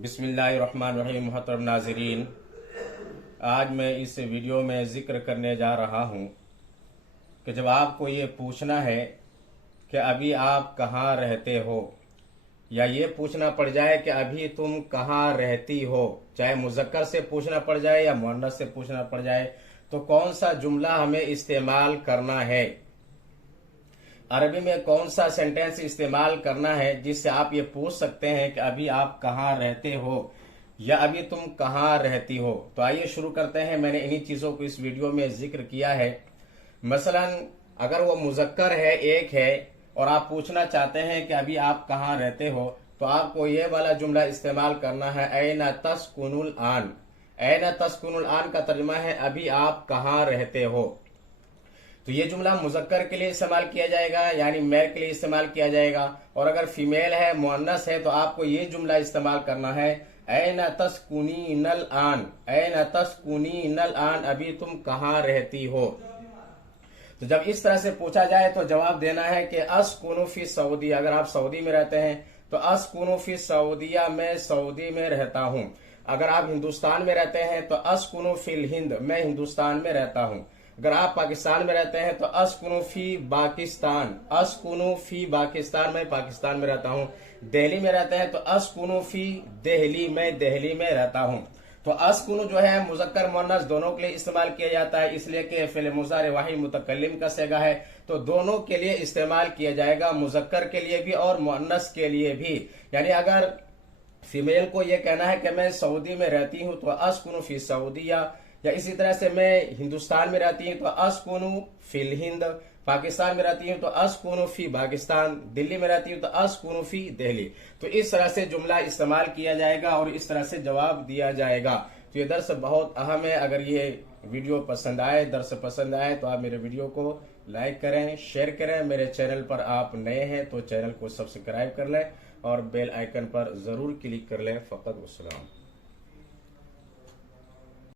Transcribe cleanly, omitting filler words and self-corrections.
बिस्मिल्लाहिर्रहमानिर्रहीम। मोहतरम नाज़रीन, आज मैं इस वीडियो में ज़िक्र करने जा रहा हूँ कि जब आपको ये पूछना है कि अभी आप कहाँ रहते हो, या ये पूछना पड़ जाए कि अभी तुम कहाँ रहती हो, चाहे मुज़क्कर से पूछना पड़ जाए या मुअन्नस से पूछना पड़ जाए, तो कौन सा जुमला हमें इस्तेमाल करना है, अरबी में कौन सा सेंटेंस इस्तेमाल करना है जिससे आप ये पूछ सकते हैं कि अभी आप कहाँ रहते हो या अभी तुम कहाँ रहती हो। तो आइए शुरू करते हैं। मैंने इन्हीं चीज़ों को इस वीडियो में जिक्र किया है। मसलन अगर वो मुज़क्कर है, एक है, और आप पूछना चाहते हैं कि अभी आप कहाँ रहते हो, तो आपको ये वाला जुमला इस्तेमाल करना है, ऐना तस्कुनुल आन। ऐना तस्कुनुल आन का तर्जुमा है अभी आप कहाँ रहते हो। तो ये जुमला मुज़क्कर के लिए इस्तेमाल किया जाएगा, यानी मेल के लिए इस्तेमाल किया जाएगा। और अगर फीमेल है, मुअन्नस है, तो आपको ये जुमला इस्तेमाल करना है, ऐना तस्कुनीनल आन। ऐना तस्कुनीनल आन, अभी तुम कहाँ रहती हो। तो जब इस तरह से पूछा जाए तो जवाब देना है कि अस्कुनु फी सऊदी। अगर आप सऊदी में रहते हैं तो अस्कुनु फी सऊदिया, मैं सऊदी में रहता हूँ। अगर आप हिंदुस्तान में रहते हैं तो अस्कुनु फिल हिंद, मैं हिंदुस्तान में रहता हूँ। अगर आप पाकिस्तान में रहते हैं तो अस्कुनु फी पाकिस्तान। अस्कुनु फी पाकिस्तान, मैं पाकिस्तान में रहता हूँ। दिल्ली में रहते हैं तो अस्कुनु फी दिल्ली, मैं दिल्ली में रहता हूँ। तो अस्कुनु जो है मुज़क्कर मुअन्नस दोनों के लिए इस्तेमाल किया जाता है, इसलिए कि फ़िल मुज़ारे वाहिद मुतकल्लिम का सेगा है, तो दोनों के लिए इस्तेमाल किया जाएगा, मुज़क्कर के लिए भी और मुअन्नस के लिए भी। यानी अगर फीमेल को यह कहना है कि मैं सऊदी में रहती हूँ तो अस्कुनु फी सऊदिया, या इसी तरह से मैं हिंदुस्तान में रहती हूँ तो अस्कुनु फिल हिंद, पाकिस्तान में रहती हूँ तो अस्कुनु फी पाकिस्तान, दिल्ली में रहती हूँ तो अस्कुनु फी दिल्ली। तो इस तरह से जुमला इस्तेमाल किया जाएगा और इस तरह से जवाब दिया जाएगा। तो ये दर्स बहुत अहम है। अगर ये वीडियो पसंद आए, दर्स पसंद आए, तो आप मेरे वीडियो को लाइक करें, शेयर करें। मेरे चैनल पर आप नए हैं तो चैनल को सब्सक्राइब कर लें और बेल आइकन पर जरूर क्लिक कर लें। फ़कत वस्सलाम।